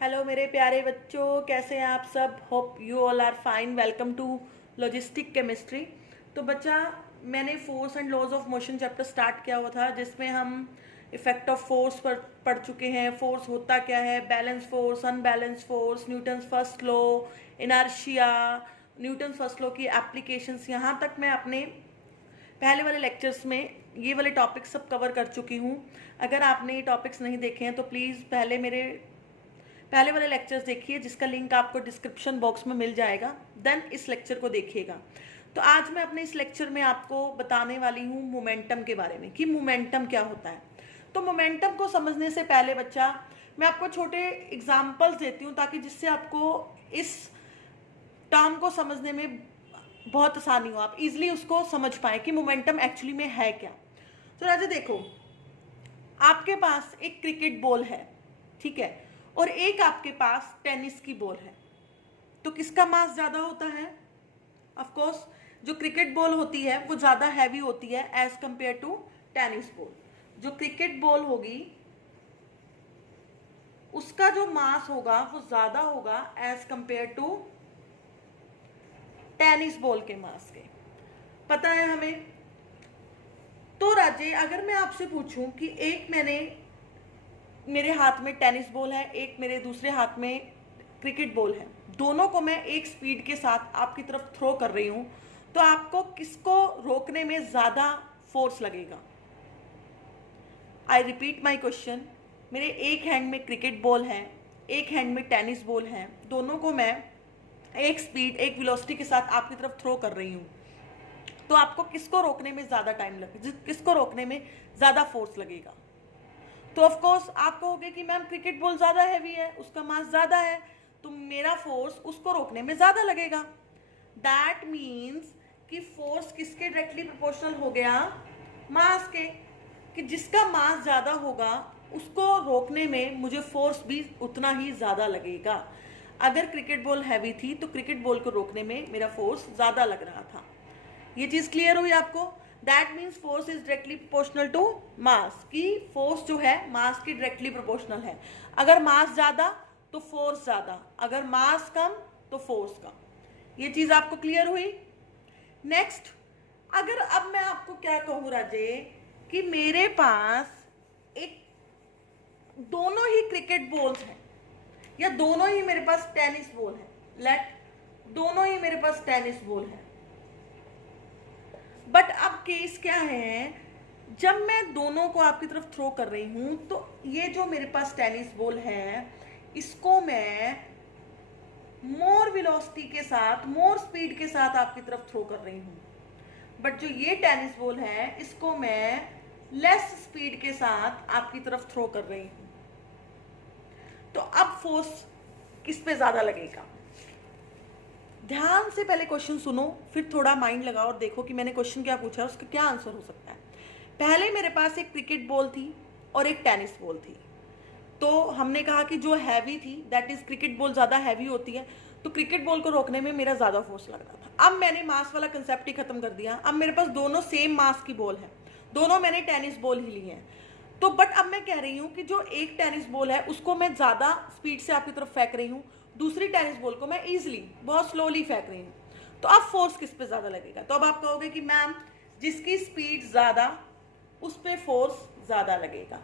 Hello मेरे प्यारे बच्चों, कैसे हैं आप सब। Hope you all are fine. Welcome to logistic chemistry. तो बच्चा, मैंने force and laws of motion chapter start किया हुआ था, जिसमें हम इफेक्ट ऑफ फोर्स पर पढ़ चुके हैं। फोर्स होता क्या है, balance force, unbalance force, Newton's first law, inertia, Newton's first law की एप्लीकेशंस। यहाँ तक मैं अपने पहले वाले लेक्चर्स में ये वाले टॉपिक्स सब कवर कर चुकी हूँ। अगर आपने ये टॉपिक्स नहीं देखे हैं तो प्लीज़ पहले वाले लेक्चर्स देखिए, जिसका लिंक आपको डिस्क्रिप्शन बॉक्स में मिल जाएगा। देन इस लेक्चर को देखिएगा। तो आज मैं अपने इस लेक्चर में आपको बताने वाली हूँ मोमेंटम के बारे में, कि मोमेंटम क्या होता है। तो मोमेंटम को समझने से पहले बच्चा, मैं आपको छोटे एग्जाम्पल्स देती हूँ, ताकि जिससे आपको इस टर्म को समझने में बहुत आसानी हो, आप इजिली उसको समझ पाए कि मोमेंटम एक्चुअली में है क्या। तो राजा देखो, आपके पास एक क्रिकेट बॉल है, ठीक है, और एक आपके पास टेनिस की बॉल है। तो किसका मास ज्यादा होता है? ऑफ कोर्स जो क्रिकेट बॉल होती है वो ज्यादा हैवी होती है as compare to tennis ball. जो क्रिकेट बॉल होगी उसका जो मास होगा वो ज्यादा होगा as compare to tennis ball के मास के। पता है हमें। तो राजे, अगर मैं आपसे पूछूं कि एक मेरे हाथ में टेनिस बॉल है, एक मेरे दूसरे हाथ में क्रिकेट बॉल है, दोनों को मैं एक स्पीड के साथ आपकी तरफ थ्रो कर रही हूं, तो आपको किसको रोकने में ज्यादा फोर्स लगेगा? आई रिपीट माई क्वेश्चन। मेरे एक हैंड में क्रिकेट बॉल है, एक हैंड में टेनिस बॉल है, दोनों को मैं एक स्पीड, एक वेलोसिटी के साथ आपकी तरफ थ्रो कर रही हूं, तो आपको किसको रोकने में ज्यादा टाइम लगेगा, किसको रोकने में ज्यादा फोर्स लगेगा? तो ऑफ कोर्स आप कहोगे कि मैम क्रिकेट बॉल ज्यादा हैवी है, उसका मास ज्यादा है, तो मेरा फोर्स उसको रोकने में ज्यादा लगेगा। दैट मीन्स कि फोर्स किसके डायरेक्टली प्रोपोर्शनल हो गया? मास के। कि जिसका मास ज्यादा होगा उसको रोकने में मुझे फोर्स भी उतना ही ज्यादा लगेगा। अगर क्रिकेट बॉल हैवी थी तो क्रिकेट बॉल को रोकने में मेरा फोर्स ज्यादा लग रहा था। ये चीज क्लियर हुई आपको? That means force is directly proportional to mass. की फोर्स जो है मास की डायरेक्टली प्रोपोर्शनल है। अगर मास ज्यादा तो फोर्स ज्यादा, अगर मास कम तो फोर्स कम। ये चीज आपको क्लियर हुई? नेक्स्ट, अगर अब मैं आपको क्या कहूं राजे, कि मेरे पास एक दोनों ही क्रिकेट बॉल्स हैं, या दोनों ही मेरे पास टेनिस बॉल है, लेट दोनों ही मेरे पास टेनिस बॉल है, बट अब केस क्या है, जब मैं दोनों को आपकी तरफ थ्रो कर रही हूं, तो ये जो मेरे पास टेनिस बॉल है इसको मैं मोर वेलोसिटी के साथ, मोर स्पीड के साथ आपकी तरफ थ्रो कर रही हूं, बट जो ये टेनिस बॉल है इसको मैं लेस स्पीड के साथ आपकी तरफ थ्रो कर रही हूं। तो अब फोर्स किस पे ज्यादा लगेगा? ध्यान से पहले क्वेश्चन सुनो, फिर थोड़ा माइंड लगाओ और देखो कि मैंने क्वेश्चन क्या पूछा है, उसका क्या आंसर हो सकता है। पहले मेरे पास एक क्रिकेट बॉल थी और एक टेनिस बॉल थी। तो हमने कहा कि जो हैवी थी, दैट इज क्रिकेट बॉल ज्यादा हैवी होती है, तो क्रिकेट बॉल को रोकने में मेरा ज्यादा फोर्स लग रहा था। अब मैंने मास वाला कंसेप्ट ही खत्म कर दिया। अब मेरे पास दोनों सेम मास की बॉल है, दोनों मैंने टेनिस बॉल ही ली है। तो बट अब मैं कह रही हूँ कि जो एक टेनिस बॉल है उसको मैं ज्यादा स्पीड से आपकी तरफ फेंक रही हूँ, दूसरी टेनिस बॉल को मैं इजिली बहुत स्लोली फेंक रही हूँ। तो अब फोर्स किस पे ज्यादा लगेगा? तो अब आप कहोगे कि मैम जिसकी स्पीड ज्यादा उस पर फोर्स ज्यादा लगेगा।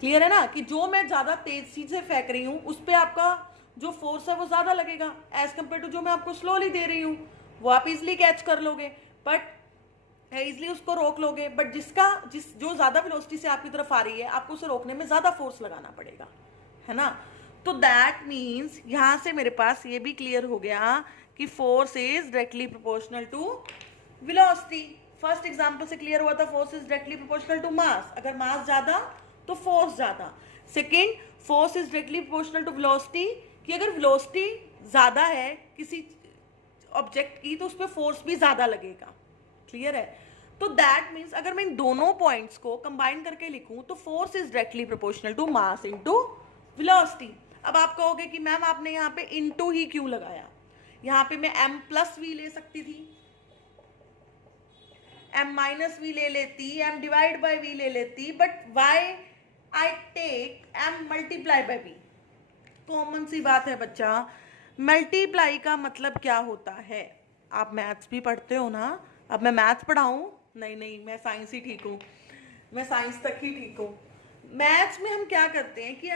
क्लियर है ना, कि जो मैं ज्यादा तेजी से फेंक रही हूँ उस पर आपका जो फोर्स है वो ज्यादा लगेगा एज कंपेयर टू जो मैं आपको स्लोली दे रही हूँ, वो आप इजिली कैच कर लोगे, बट इजिली उसको रोक लोगे। बट जो ज्यादा वेलोसिटी से आपकी तरफ आ रही है, आपको उसे रोकने में ज्यादा फोर्स लगाना पड़ेगा, है ना। तो दैट मीन्स यहां से मेरे पास ये भी क्लियर हो गया कि force is directly proportional to velocity. First example से क्लियर हुआ था, force is directly proportional to mass. अगर मास ज्यादा तो फोर्स ज्यादा। Second, force is directly proportional to velocity, कि अगर वेलोसिटी ज्यादा है किसी ऑब्जेक्ट की तो उस पर फोर्स भी ज्यादा लगेगा। क्लियर है? तो दैट मीन्स अगर मैं इन दोनों पॉइंट्स को कंबाइन करके लिखूं तो force is directly proportional to mass into velocity. अब आप कहोगे कि मैम आपने यहाँ पे इनटू ही क्यों लगाया? यहाँ पे मैं m प्लस वी ले सकती थी, m माइनस वी ले लेती, m डिवाइड बाय v ले लेती, but why I take m multiply by v? Common सी बात है बच्चा, मल्टीप्लाई का मतलब क्या होता है? आप मैथ्स भी पढ़ते हो ना? अब मैं मैथ्स पढ़ाऊँ? नहीं नहीं, मैं साइंस ही ठीक हूँ, मैं साइंस तक ही ठीक हूँ। मैथ्स में हम क्या करते हैं कि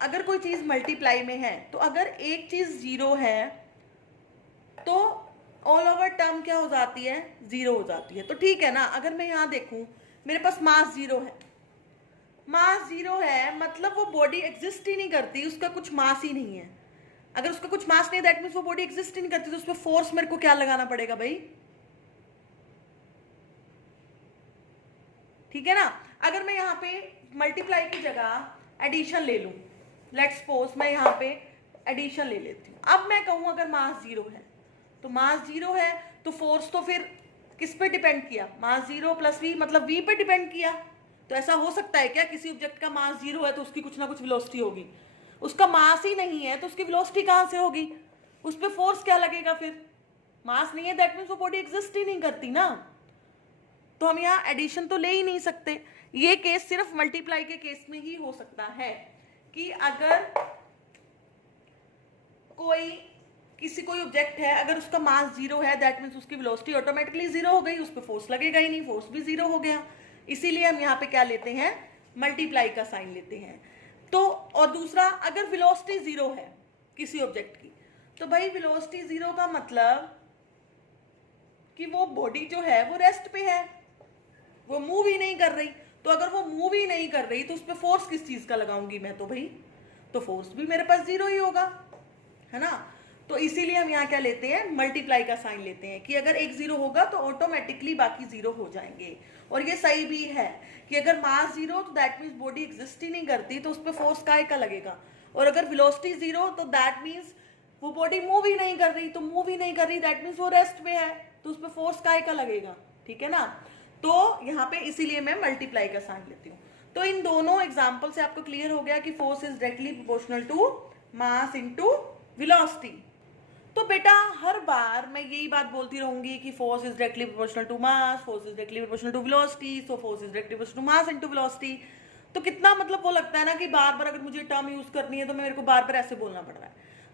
अगर कोई चीज़ मल्टीप्लाई में है तो अगर एक चीज़ जीरो है तो ऑल ओवर टर्म क्या हो जाती है? जीरो हो जाती है। तो ठीक है ना, अगर मैं यहाँ देखूँ मेरे पास मास जीरो है, मास जीरो है मतलब वो बॉडी एग्जिस्ट ही नहीं करती, उसका कुछ मास ही नहीं है। अगर उसका कुछ मास नहीं, दैट मीन्स वो बॉडी एग्जिस्ट ही नहीं करती, तो उस पर फोर्स मेरे को क्या लगाना पड़ेगा भाई? ठीक है ना। अगर मैं यहाँ पे मल्टीप्लाई की जगह एडिशन ले लूँ, लेट्स सपोज मैं यहाँ पे एडिशन ले लेती हूँ। अब मैं कहूँ अगर मास जीरो है तो मास जीरो है तो फोर्स तो फिर किस पे डिपेंड किया? मास जीरो प्लस वी मतलब वी पे डिपेंड किया। तो ऐसा हो सकता है क्या किसी ऑब्जेक्ट का मास जीरो है तो उसकी कुछ ना कुछ वेलोसिटी होगी? उसका मास ही नहीं है तो उसकी वेलोसिटी कहाँ से होगी? उस पर फोर्स क्या लगेगा फिर? मास नहीं है, दैट मीन्स वो बॉडी एग्जिस्ट ही नहीं करती ना। तो हम यहाँ एडिशन तो ले ही नहीं सकते। ये केस सिर्फ मल्टीप्लाई के केस में ही हो सकता है कि अगर कोई ऑब्जेक्ट है, अगर उसका मास जीरो है दैट मीन्स उसकी वेलोसिटी ऑटोमेटिकली जीरो हो गई, उस पर फोर्स लगेगा ही नहीं, फोर्स भी जीरो हो गया। इसीलिए हम यहाँ पे क्या लेते हैं? मल्टीप्लाई का साइन लेते हैं। तो और दूसरा, अगर वेलोसिटी जीरो है किसी ऑब्जेक्ट की, तो भाई वेलोसिटी जीरो का मतलब कि वो बॉडी जो है वो रेस्ट पे है, वो मूव ही नहीं कर रही। तो अगर वो मूव ही नहीं कर रही तो उस पर फोर्स किस चीज का लगाऊंगी मैं? तो भाई तो फोर्स भी मेरे पास जीरो ही होगा, है ना। तो इसीलिए हम यहाँ क्या लेते हैं? मल्टीप्लाई का साइन लेते हैं कि अगर एक जीरो होगा तो ऑटोमेटिकली बाकी जीरो हो जाएंगे। और ये सही भी है कि अगर मास जीरो तो दैट मीन्स बॉडी एग्जिस्ट ही नहीं करती, तो उस पर फोर्स काय का लगेगा। और अगर वेलोसिटी जीरो तो दैट मीन्स वो बॉडी मूव ही नहीं कर रही, तो मूव ही नहीं कर रही दैट मीन्स वो रेस्ट पे है, तो उस पर फोर्स काय का लगेगा। ठीक है ना। तो यहाँ पे इसीलिए मैं मल्टीप्लाई का साइन लेती हूँ। तो इन दोनों एग्जाम्पल से आपको क्लियर हो गया कि force is directly proportional to mass into velocity. तो बेटा हर बार मैं यही बात बोलती रहूंगी कि force is directly proportional to mass, force is directly proportional to velocity, so force is directly proportional to mass into velocity. तो कितना मतलब वो लगता है ना कि बार बार अगर मुझे टर्म यूज करनी है तो मेरे को बार बार ऐसे बोलना पड़ रहा है।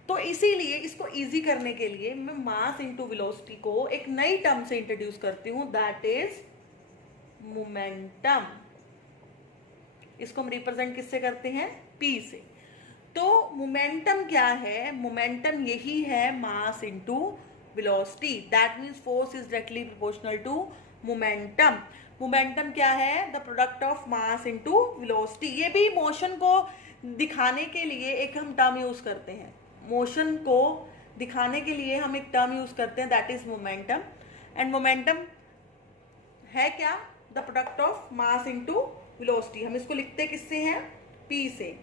तो इसीलिए इसको इजी करने के लिए मैं मास इनटू वेलोसिटी को एक नई टर्म से इंट्रोड्यूस करती हूँ, दैट इज मोमेंटम। इसको हम रिप्रेजेंट किससे करते हैं? पी से। तो मोमेंटम क्या है? मोमेंटम यही है mass into velocity, that means force is directly proportional to momentum. Momentum क्या है? The product of mass into velocity. ये भी मोशन को दिखाने के लिए एक हम टर्म यूज करते हैं, मोशन को दिखाने के लिए हम एक टर्म यूज करते हैं, that is momentum. And momentum है क्या? The product of mass into velocity. हम इसको लिखते हैं किससे हैं? पी से।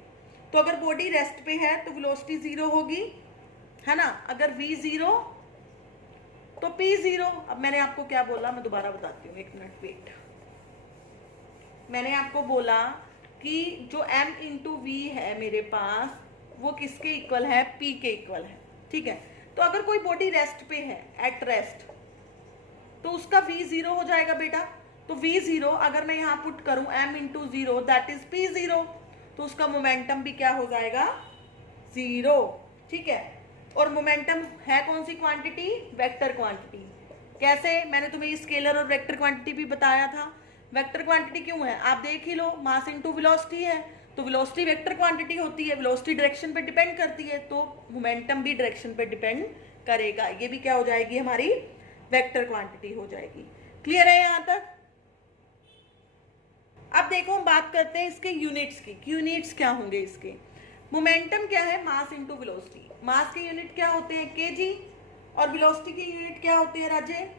तो अगर बॉडी रेस्ट पे है तो वेलोसिटी जीरो होगी, है ना। अगर v जीरो तो p जीरो। अब मैंने आपको क्या बोला, मैं दोबारा बताती हूँ, एक मिनट वेट। मैंने आपको बोला कि जो m इंटू वी है मेरे पास वो किसके इक्वल है? p के इक्वल है। ठीक है। तो अगर कोई बॉडी रेस्ट पे है, एट रेस्ट, तो उसका v जीरो हो जाएगा बेटा। तो v जीरो अगर मैं यहाँ पुट करूं m into zero that is p zero, तो उसका मोमेंटम भी क्या हो जाएगा? जीरो। ठीक है। और मोमेंटम है कौन सी क्वांटिटी? Vector quantity. कैसे? मैंने तुम्हें स्केलर और वेक्टर क्वांटिटी भी बताया था। वेक्टर क्वांटिटी क्यों है? आप देख ही लो, मास इनटू वेलोसिटी है, तो वेलोसिटी वेक्टर क्वांटिटी होती है, वेलोसिटी डायरेक्शन पे डिपेंड करती है, तो मोमेंटम भी डायरेक्शन पे डिपेंड करेगा। ये भी क्या हो जाएगी? हमारी वेक्टर क्वांटिटी हो जाएगी। क्लियर है यहाँ तक? अब देखो हम बात करते हैं इसके यूनिट्स की। यूनिट्स क्या होंगे इसके? मोमेंटम क्या है? Mass into velocity. मास के यूनिट क्या होते हैं? केजी। और वेलोसिटी के यूनिट क्या होते हैं राजे?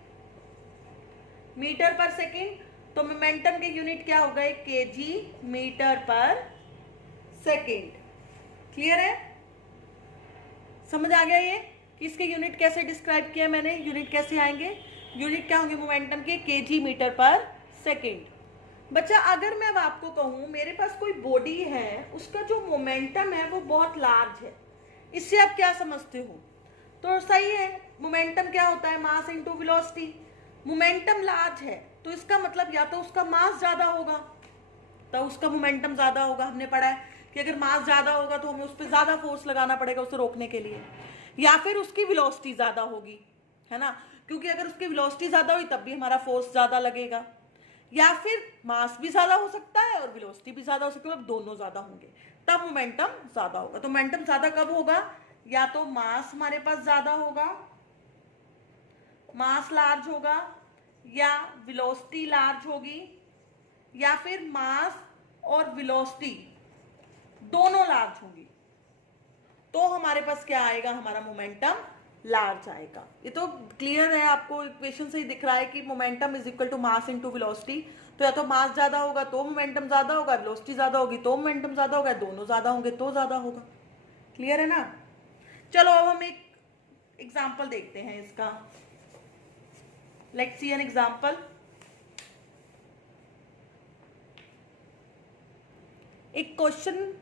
मीटर पर सेकेंड। तो मोमेंटम के यूनिट क्या हो गए? केजी मीटर पर सेकेंड। क्लियर है? समझ आ गया ये कि इसके यूनिट कैसे डिस्क्राइब किया मैंने? यूनिट कैसे आएंगे? यूनिट क्या होंगे मोमेंटम के? केजी मीटर पर सेकेंड। बच्चा अगर मैं अब आपको कहूं मेरे पास कोई बॉडी है, उसका जो मोमेंटम है वो बहुत लार्ज है, इससे आप क्या समझते हो? तो सही है, मोमेंटम क्या होता है? Mass into velocity. Momentum large है तो इसका मतलब या तो उसका मास ज्यादा होगा तो उसका मोमेंटम ज्यादा होगा, हमने पढ़ा है कि अगर मास ज़्यादा होगा तो हमें उस पर ज़्यादा फोर्स लगाना पड़ेगा उसे रोकने के लिए, या फिर उसकी वेलोसिटी ज़्यादा होगी, है ना, क्योंकि अगर उसकी वेलोसिटी ज़्यादा हुई तब भी हमारा फोर्स ज़्यादा लगेगा, या फिर मास भी ज़्यादा हो सकता है और वेलोसिटी भी ज़्यादा हो सकती है, मतलब दोनों ज़्यादा होंगे, तब मोमेंटम ज़्यादा होगा। तो मोमेंटम ज़्यादा कब होगा? या तो मास हमारे पास ज़्यादा होगा, मास लार्ज होगा, या वेलोसिटी लार्ज होगी, या फिर मास और वेलोसिटी दोनों लार्ज होंगी, तो हमारे पास क्या आएगा? हमारा मोमेंटम लार्ज आएगा। ये तो क्लियर है, आपको इक्वेशन से ही दिख रहा है कि momentum is equal to mass into velocity. तो या तो मास ज्यादा होगा तो मोमेंटम ज्यादा होगा, वेलोसिटी ज्यादा होगी तो मोमेंटम ज्यादा होगा, दोनों ज्यादा होंगे तो ज्यादा होगा। क्लियर है ना? चलो अब हम एक एग्जाम्पल देखते हैं इसका। Let's see an example. एक क्वेश्चन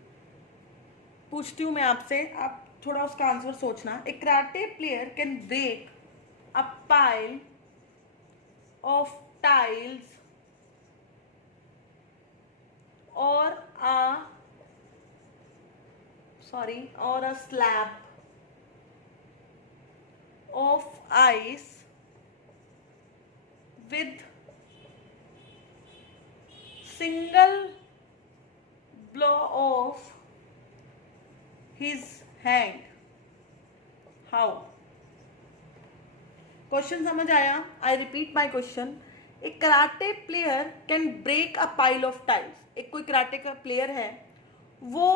पूछती हूं मैं आपसे, आप थोड़ा उसका आंसर सोचना। A karate player can break a pile of tiles और a slab of ice with single blow of his hand. How? Question समझ आया? I repeat my question. एक karate player can break a pile of tiles. एक कोई karate का player है, वो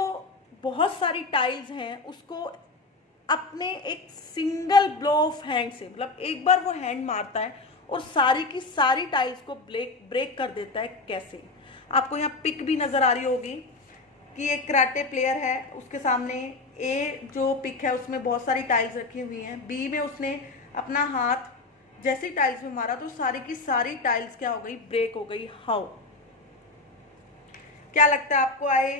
बहुत सारी टाइल्स हैं, उसको अपने एक सिंगल ब्लो ऑफ हैंड से, मतलब एक बार वो हैंड मारता है और सारी की सारी टाइल्स को ब्रेक कर देता है। कैसे? आपको यहाँ पिक भी नजर आ रही होगी कि एक कराटे प्लेयर है, उसके सामने ए जो पिक है उसमें बहुत सारी टाइल्स रखी हुई हैं, बी में उसने अपना हाथ जैसे टाइल्स में मारा तो सारी की सारी टाइल्स क्या हो गई? ब्रेक हो गई। हाउ? क्या लगता है आपको? I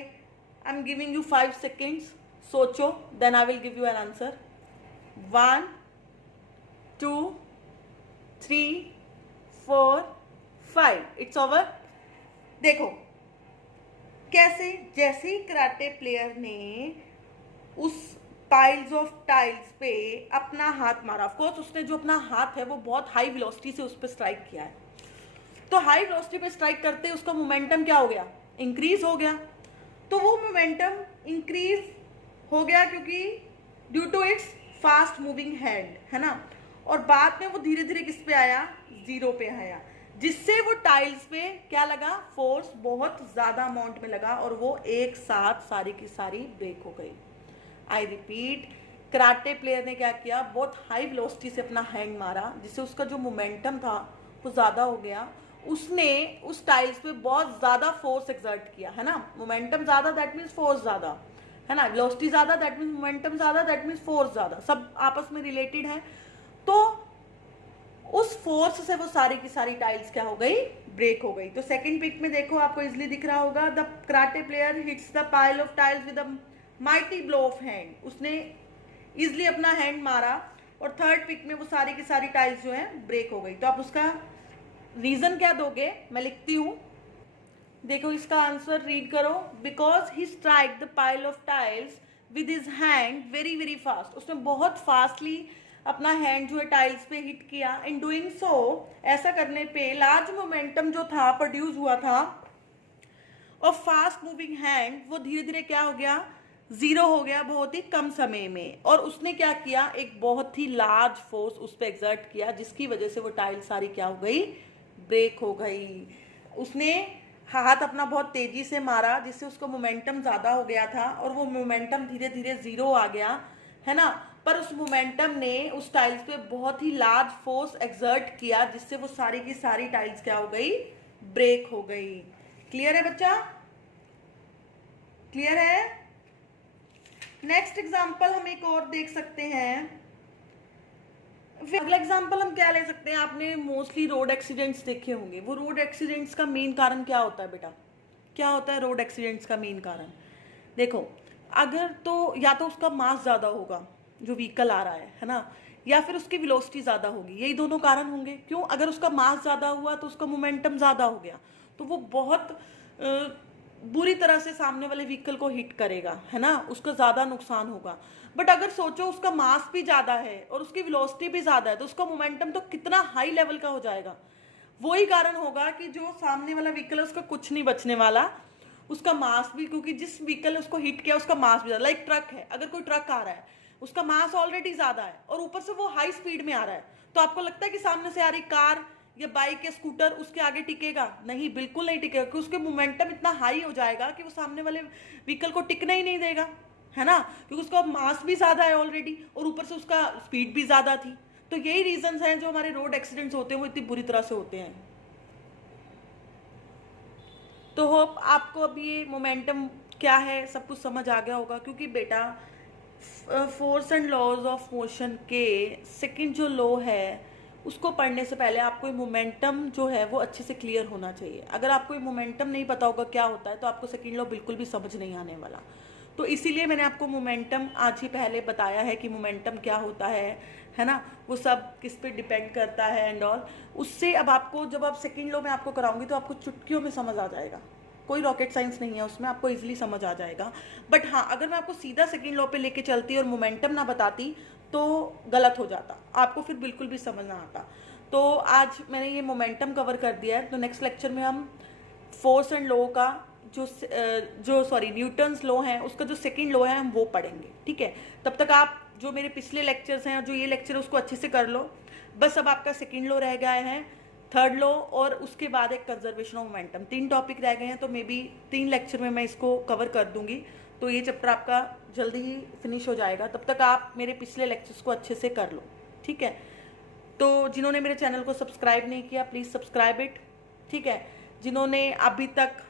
am giving you 5 seconds, सोचो, then I will give you an answer. 1 2 3 4 5। It's over. देखो कैसे, जैसे ही कराटे प्लेयर ने उस पाइल्स ऑफ टाइल्स पे अपना हाथ मारा, ऑफ कोर्स उसने जो अपना हाथ है वो बहुत हाई वेलोसिटी से उस पर स्ट्राइक किया है, तो हाई वेलोसिटी पे स्ट्राइक करते उसका मोमेंटम क्या हो गया? इंक्रीज हो गया। तो वो मोमेंटम इंक्रीज हो गया क्योंकि due to its fast moving hand, है ना, और बाद में वो धीरे धीरे किस पे आया? जीरो पे आया, जिससे वो टाइल्स पे क्या लगा? फोर्स बहुत ज्यादा अमाउंट में लगा और वो एक साथ सारी की सारी ब्रेक हो गई। आई रिपीट, कराटे प्लेयर ने क्या किया? बहुत हाई वेलोसिटी से अपना हैंड मारा, जिससे उसका जो मोमेंटम था वो ज्यादा हो गया। उसने उस टाइल्स पे बहुत ज्यादा फोर्स एक्सर्ट किया, है ना। मोमेंटम ज्यादा दैट मीन्स फोर्स ज्यादा, है ना। वेलोसिटी ज्यादा दैट मीन्स मोमेंटम ज्यादा दैट मीन्स फोर्स ज्यादा, सब आपस में रिलेटेड है। तो उस फोर्स से वो सारी की सारी टाइल्स क्या हो गई? ब्रेक हो गई। तो सेकंड पिक में देखो, आपको इजिली दिख रहा होगा, the karate player hits the pile of tiles with a mighty blow of hand. उसने इजिली अपना हैंड मारा और थर्ड पिक में वो सारी की सारी टाइल्स जो है ब्रेक हो गई। तो आप उसका रीजन क्या दोगे? मैं लिखती हूं, देखो इसका आंसर रीड करो। Because he strike the pile of tiles with his hand very very fast. उसने बहुत फास्टली अपना हैंड जो है टाइल्स पे हिट किया। इन डूइंग सो, ऐसा करने पे लार्ज मोमेंटम जो था प्रोड्यूस हुआ था और फास्ट मूविंग हैंड, वो धीरे धीरे क्या हो गया? जीरो हो गया बहुत ही कम समय में। और उसने क्या किया? एक बहुत ही लार्ज फोर्स उस पर एक्सर्ट किया, जिसकी वजह से वो टाइल सारी क्या हो गई? ब्रेक हो गई। उसने हाथ अपना बहुत तेजी से मारा, जिससे उसका मोमेंटम ज्यादा हो गया था और वो मोमेंटम धीरे धीरे जीरो आ गया, है ना। पर उस मोमेंटम ने उस टाइल्स पे बहुत ही लार्ज फोर्स एक्सर्ट किया, जिससे वो सारी की सारी टाइल्स क्या हो गई? ब्रेक हो गई। क्लियर है बच्चा? क्लियर है? नेक्स्ट एग्जाम्पल हम एक और देख सकते हैं। अगला एग्जाम्पल हम क्या ले सकते हैं? आपने मोस्टली रोड एक्सीडेंट्स देखे होंगे। वो रोड एक्सीडेंट्स का मेन कारण क्या होता है बेटा? क्या होता है रोड एक्सीडेंट्स का मेन कारण? देखो, अगर तो या तो उसका मास ज्यादा होगा जो व्हीकल आ रहा है ना, या फिर उसकी वेलोसिटी ज्यादा होगी। यही दोनों कारण होंगे। क्यों? अगर उसका मास ज्यादा हुआ तो उसका मोमेंटम ज्यादा हो गया, तो वो बहुत बुरी तरह से सामने वाले व्हीकल को हिट करेगा, है ना, उसका ज़्यादा नुकसान होगा। बट अगर सोचो उसका मास भी ज़्यादा है और उसकी वेलोसिटी भी ज़्यादा है, तो उसका मोमेंटम तो कितना हाई लेवल का हो जाएगा। वही कारण होगा कि जो सामने वाला व्हीकल है उसका कुछ नहीं बचने वाला, उसका मास भी, क्योंकि जिस व्हीकल ने उसको हिट किया उसका मास भी ज़्यादा। लाइक ट्रक है, अगर कोई ट्रक आ रहा है, उसका मास ऑलरेडी ज़्यादा है और ऊपर से वो हाई स्पीड में आ रहा है, तो आपको लगता है कि सामने से आ रही कार या बाइक या स्कूटर उसके आगे टिकेगा? नहीं, बिल्कुल नहीं टिकेगा, क्योंकि उसके मोमेंटम इतना हाई हो जाएगा कि वो सामने वाले व्हीकल को टिकने ही नहीं देगा, है ना, क्योंकि उसका मास भी ज़्यादा है ऑलरेडी और ऊपर से उसका स्पीड भी ज़्यादा थी। तो यही रीजंस हैं जो हमारे रोड एक्सीडेंट्स होते हैं वो इतनी बुरी तरह से होते हैं। तो होप आपको अभी ये मोमेंटम क्या है सब कुछ समझ आ गया होगा, क्योंकि बेटा force and laws of motion के सेकंड जो लॉ है उसको पढ़ने से पहले आपको ये मोमेंटम जो है वो अच्छे से क्लियर होना चाहिए। अगर आपको ये मोमेंटम नहीं पता होगा क्या होता है तो आपको सेकंड लॉ बिल्कुल भी समझ नहीं आने वाला। तो इसीलिए मैंने आपको मोमेंटम आज ही पहले बताया है कि मोमेंटम क्या होता है ना, वो सब किस पे डिपेंड करता है एंड ऑल। उससे अब आपको, जब आप सेकंड लॉ में आपको कराऊंगी तो आपको चुटकियों में समझ आ जाएगा, कोई रॉकेट साइंस नहीं है उसमें, आपको इजीली समझ आ जाएगा। बट हाँ, अगर मैं आपको सीधा सेकंड लॉ पे लेके चलती और मोमेंटम ना बताती तो गलत हो जाता, आपको फिर बिल्कुल भी समझ ना आता। तो आज मैंने ये मोमेंटम कवर कर दिया है, तो नेक्स्ट लेक्चर में हम फोर्स एंड लॉ का न्यूटन्स लॉ है उसका जो सेकंड लॉ है हम वो पढ़ेंगे, ठीक है। तब तक आप जो मेरे पिछले लेक्चर्स हैं और जो ये लेक्चर है उसको अच्छे से कर लो। बस अब आपका सेकंड लॉ रह गया है, थर्ड लॉ और उसके बाद एक कंजर्वेशन ऑफ मोमेंटम। 3 टॉपिक रह गए हैं, तो मे बी 3 लेक्चर में मैं इसको कवर कर दूंगी, तो ये चैप्टर आपका जल्दी ही फिनिश हो जाएगा। तब तक आप मेरे पिछले लेक्चर्स को अच्छे से कर लो, ठीक है। तो जिन्होंने मेरे चैनल को सब्सक्राइब नहीं किया प्लीज़ सब्सक्राइब इट, ठीक है। जिन्होंने अभी तक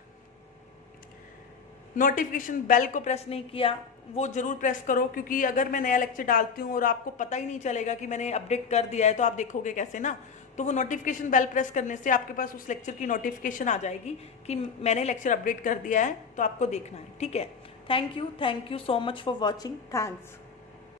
नोटिफिकेशन बेल को प्रेस नहीं किया वो ज़रूर प्रेस करो, क्योंकि अगर मैं नया लेक्चर डालती हूँ और आपको पता ही नहीं चलेगा कि मैंने अपडेट कर दिया है तो आप देखोगे कैसे ना। तो वो नोटिफिकेशन बेल प्रेस करने से आपके पास उस लेक्चर की नोटिफिकेशन आ जाएगी कि मैंने लेक्चर अपडेट कर दिया है, तो आपको देखना है, ठीक है। Thank you so much for watching, thanks.